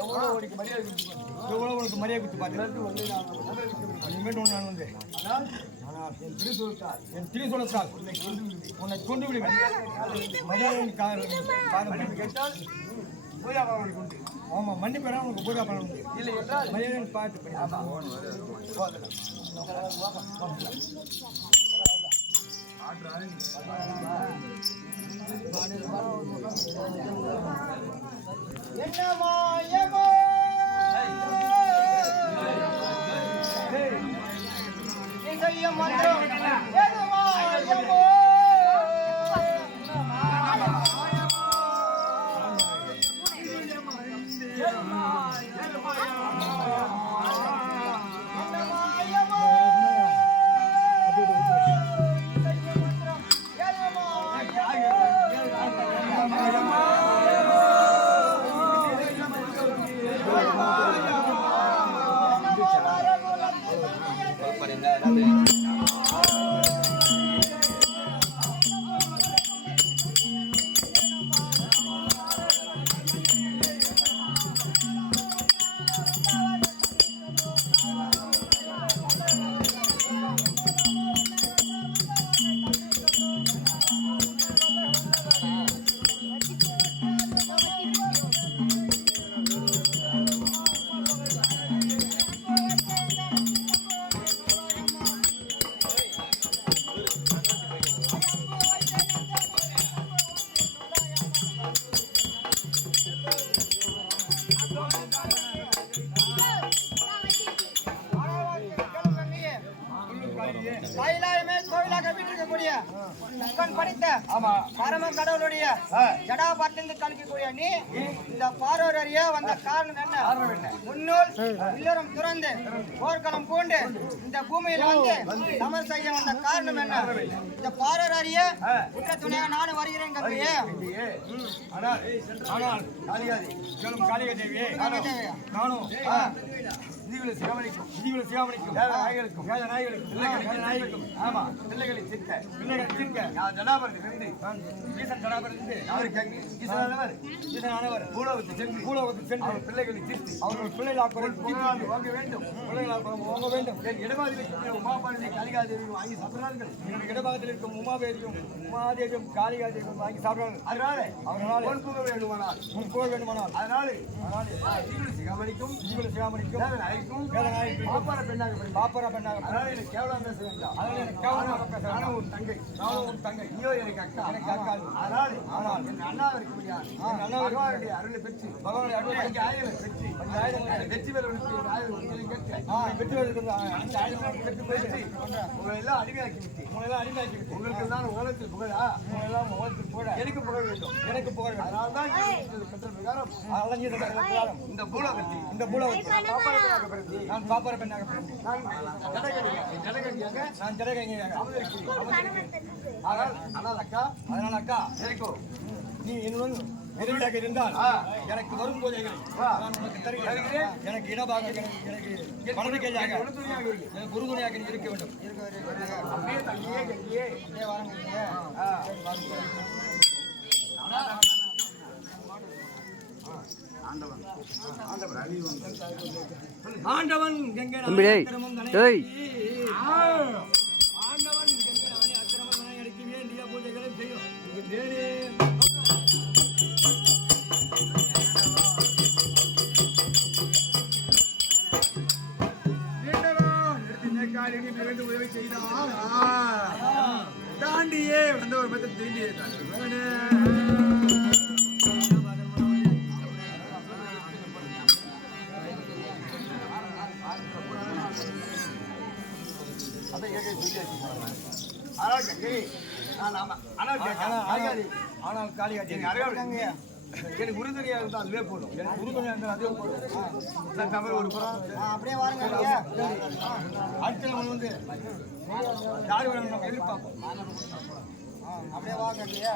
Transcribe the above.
எவ்வளவு உனக்கு மரியாதை கொடுத்து பார்த்தேன். இனிமேட்டு நான் வந்து என் திரிசூலத்தால் உன்னை கொண்டு விடுவேன். மரியாதை கேட்டால் பூஜா பண்ண கொண்டு ஆமா மன்னிப்பு உனக்கு பூஜா பண்ண உண்டு. இல்லை என்றால் மரியாதை பார்த்து பரம கடவுளுடைய ஜடாபாட்டிலிருந்து கழிக்கக்கூடிய நீ இந்த பார்வர் அறிய வந்த காரணம் என்ன? முன்னூல் இல்லறம் துறந்து போர்க்களம் பூண்டு இந்த பூமியில் வந்து சமர் செய்ய வந்த காரணம் என்ன? இந்த பார்வர் அறிய உற்ற துணையாக நானும் வருகிறேன் கங்கையே. நானும் இதிகளை சிகாமணிக்கும் நாய்களுக்கும் ஆமா பிள்ளைகளை தீர்க்க நான் ஜடாபரத்திலிருந்து ஈசன் ஜடாபரத்திலிருந்து ஈசனானவர் பூலோகத்தில் சென்று பிள்ளைகளை தீர்த்து அவர்கள் பிள்ளைகள் வாங்க வேண்டும் வாங்க வேண்டும். என் இடபாகத்தில் உமாபாரதி காளிகாதேவி வாங்கி சாப்பிடுறார்கள். என்னுடைய இடபாகத்தில் இருக்கும் உமாதேவியும் காளிகாதேவியும் வாங்கி சாப்பிடுறார்கள். அதனால வேண்டுமானால் அதனால சிகாமணிக்கும் பாப்பார பெண்ணாக அதனால எனக்கு கேவலம் பேச வேண்டாம். நானும் உன் தங்கை நீயோ எனக்கு அக்கா. ஆனால் என் அண்ணாவிற்கு முடியாது. பகவானுடைய அருளை பெற்று பகவானுடைய ஆயுளை பெற்று வெற்றி பெற உங்களை எல்லாம் அடிமையாக்கி விட்டு உங்களுக்கு தான் உலகத்தில் புகழா எனக்கு புகழ வேண்டும். அதனால தான் பெற்ற பிரகாரம் இந்த பூலோகத்தில் நான் பாப்பார பெண்ணாக பிறந்தேன். நான் ஜடகங்கியாக அதனால் அக்கா சரிக்கோ நீ என்னுடன் நெருங்கியாக இருந்தால் எனக்கு வரும் போதைகளை நான் உனக்கு தருகிறேன். எனக்கு இடபாக எனக்கு மனதுக்கையாக எனக்கு உறுதுணையாக நீ இருக்க வேண்டும். அப்படியே தங்கியே ஆண்டவன் அக்கிரமம் அடிக்க வேண்டிய பூஜைகளை செய்யும். உதவி செய்தார் தாண்டியே வந்த ஒரு மதம் திரும்பியே ஆனால் காளிகாட்டி எனக்கு உறுதுணையாக இருந்தால் அதுவே போதும். எனக்கு உறுதுணையாக இருந்தால் அதுவே போதும். தமிழ் ஒரு புறம் அப்படியே வாருங்க. அடுத்த வந்து யார் வேணும் நம்ம எதிர்பார்ப்போம். அப்படியே வாங்க இல்லையா?